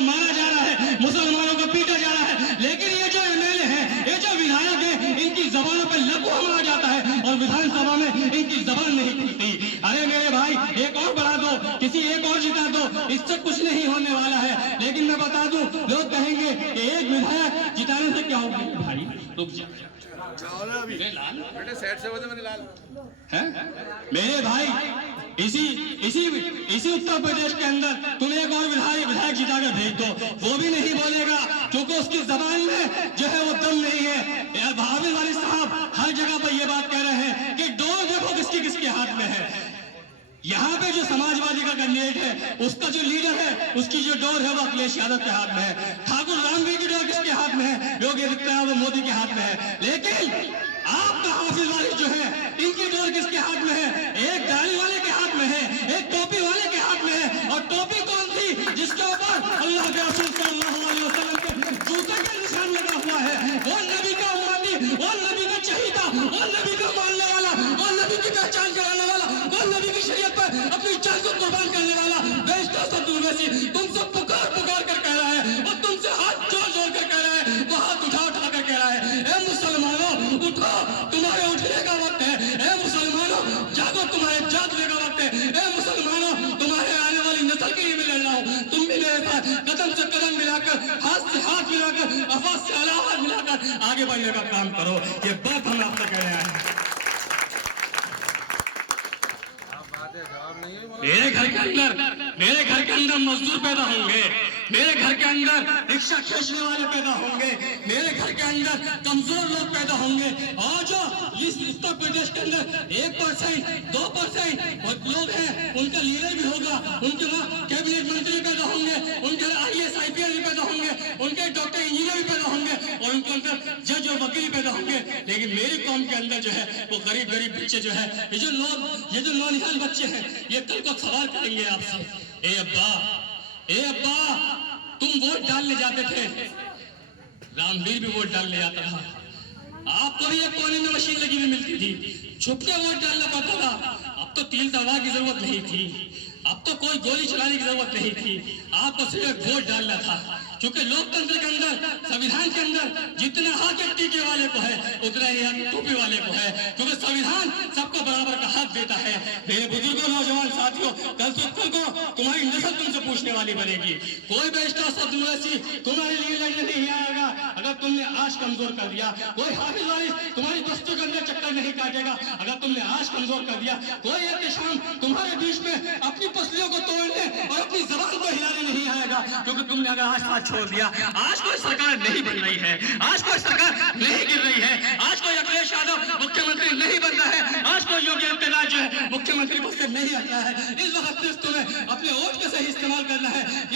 को मारा जा रहा है, मुसलमानों को पीटा जा रहा है, लेकिन ये जो एमएलए हैं, ये जो विधायक हैं, इनकी जबानों पर लकवा मारा जाता है और विधानसभा में इनकी जबान नहीं खुलती। अरे मेरे भाई, एक और बढ़ा दो, किसी एक और जिता दो, इससे कुछ नहीं होने वाला है। लेकिन मैं बता दूं, लोग कहेंगे कि एक विधायक जिताने से क्या होगा। भाई रुक जा, मेरे भाई, इसी उत्तर प्रदेश के अंदर तुम एक और विधायक जिताकर भेज दो, वो भी नहीं बोलेगा, क्योंकि उसकी जबान में जो है वो दम नहीं है। हाफिज वाली साहब हर जगह पर ये बात कह रहे हैं कि डोर देखो किसके हाथ में है। यहाँ पे जो समाजवादी का कैंडिडेट है, उसका जो लीडर है, उसकी जो डोर है वो अखिलेश यादव के हाथ में है। ठाकुर रामवीर की डोर किसके हाथ में है? योगी आदित्यनाथ मोदी के हाथ में है। लेकिन आपका हाफिज वाली जो है, इनकी डोर किसके हाथ में है? एक दाढ़ी वाले के हाथ में है, एक टोपी वाले के हाथ में है। और टोपी कौन सी? जिसके ऊपर अल्लाह के रसूल सल्लल्लाहु अलैहि वसल्लम के जूते का निशान लगा हुआ है। वो नबी का उम्मती, वो नबी का चहीता, वो नबी का मानने वाला, वो नबी की पहचान कराने वाला, वो नबी की शरीयत पर अपनी जान को कुर्बान करने वाला बेशतर अब्दुल वैसी तुमसे पुकार कर कह रहा है, और तुमसे हाथ जोड़ कर कह रहा है, वो हाथ उठा कर कह रहा है, ए मुसलमानों उठो, तुम्हारे उठने का वक्त है। ए मुसलमानों जागो, तुम्हारे जागने का वक्त है। ए मुसलमानों, तुम्हारे आने वाली नस्ल के लिए मैं लड़ रहा हूँ। तुम भी मेरे साथ कदम से कदम मिलाकर, हाथ से हाथ मिलाकर, आवाज से आवाज मिलाकर आगे बढ़ने का काम करो। ये बात हम आपसे कह रहे हैं। मेरे घर के अंदर मजदूर पैदा होंगे, मेरे घर के अंदर रिक्शा खींचने वाले पैदा होंगे, मेरे घर के अंदर कमजोर लोग पैदा होंगे। और जो इस उत्तर प्रदेश के अंदर 1%, 2% लोग हैं, उनका लीडर भी होगा, उनके वहाँ कैबिनेट मंत्री पैदा होंगे, उनके IAS IPS भी पैदा होंगे, उनके डॉक्टर इंजीनियर भी पैदा होंगे, और उनके अंदर जज और वकील पैदा होंगे। लेकिन मेरी कौम के अंदर जो है वो गरीब बच्चे जो है, ये जो नौनिहाल बच्चे हैं, ये कल को सवाल करेंगे आपसे, ए अब्बा तुम वोट डालने जाते थे, रामवीर भी वोट डालने जाता था, आपको भी एक कोने में मशीन लगी हुई मिलती थी, छुप के वोट डालना पड़ता था। अब तो तीर तलवार की जरूरत नहीं थी, अब तो कोई गोली चलाने की जरूरत नहीं थी, आपको सिर्फ वोट डालना था। क्योंकि लोकतंत्र के अंदर, संविधान के अंदर जितना हक टीके वाले को है, उतना ही हक टोपी वाले को है, क्योंकि संविधान सबको बराबर का हक देता है। मेरे बुजुर्गों, नौजवान साथियों, कल को तुम्हारी नस्ल तुमसे पूछने वाली बनेगी। कोई बेशतर तुम्हारे लिए लड़ने नहीं आएगा अगर तुमने आज कमजोर कर दिया। कोई हाफिज वाली तुम्हारी बस्तियों के अंदर चक्कर नहीं काटेगा अगर तुमने आज कमजोर कर दिया। कोई एक शाम तुम्हारे बीच में अपनी पसलियों को तोड़ने और अपनी जबान को हिलाने नहीं आएगा, क्योंकि तुमने अगर आज साथ छोड़ दिया। आज कोई सरकार नहीं बन रही है, आज कोई सरकार नहीं गिर रही है, आज कोई अखिलेश यादव मुख्यमंत्री नहीं बन रहा है, आज कोई योगी आदित्यनाथ जो है मुख्यमंत्री पद से नहीं हटा है। इस वक्त तुम्हें अपने वोट का सही इस्तेमाल करना है।